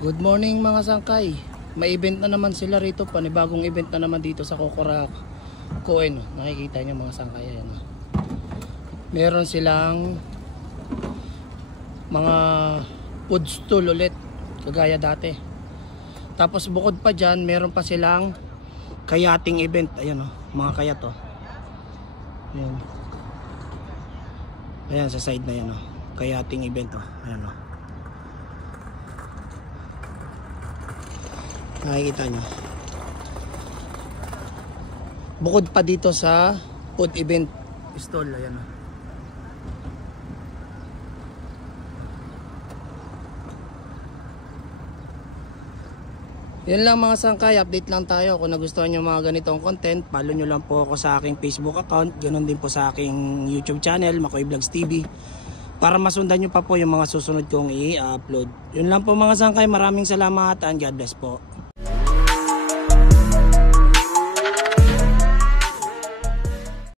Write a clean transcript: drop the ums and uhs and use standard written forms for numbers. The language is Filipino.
Good morning mga sangkay. May event na naman sila rito, panibagong event na naman dito sa Kokorak Koen. Nakikita nyo mga sangkay, ayan. Meron silang mga food stall ulit, kagaya dati. Tapos bukod pa dyan, meron pa silang kayating event. Ayan mga kayat Ayan. Ayan sa side na yan kayating event Ayan nakikita nyo. Bukod pa dito sa food event stall, ayan Yan lang mga sangkay, update lang tayo. Kung nagustuhan nyo mga ganitong content, follow nyo lang po ako sa aking Facebook account, ganoon din po sa aking YouTube channel, Makoy Vlogs TV, para masundan nyo pa po yung mga susunod kong i-upload. Yun lang po mga sangkay, maraming salamat and God bless po.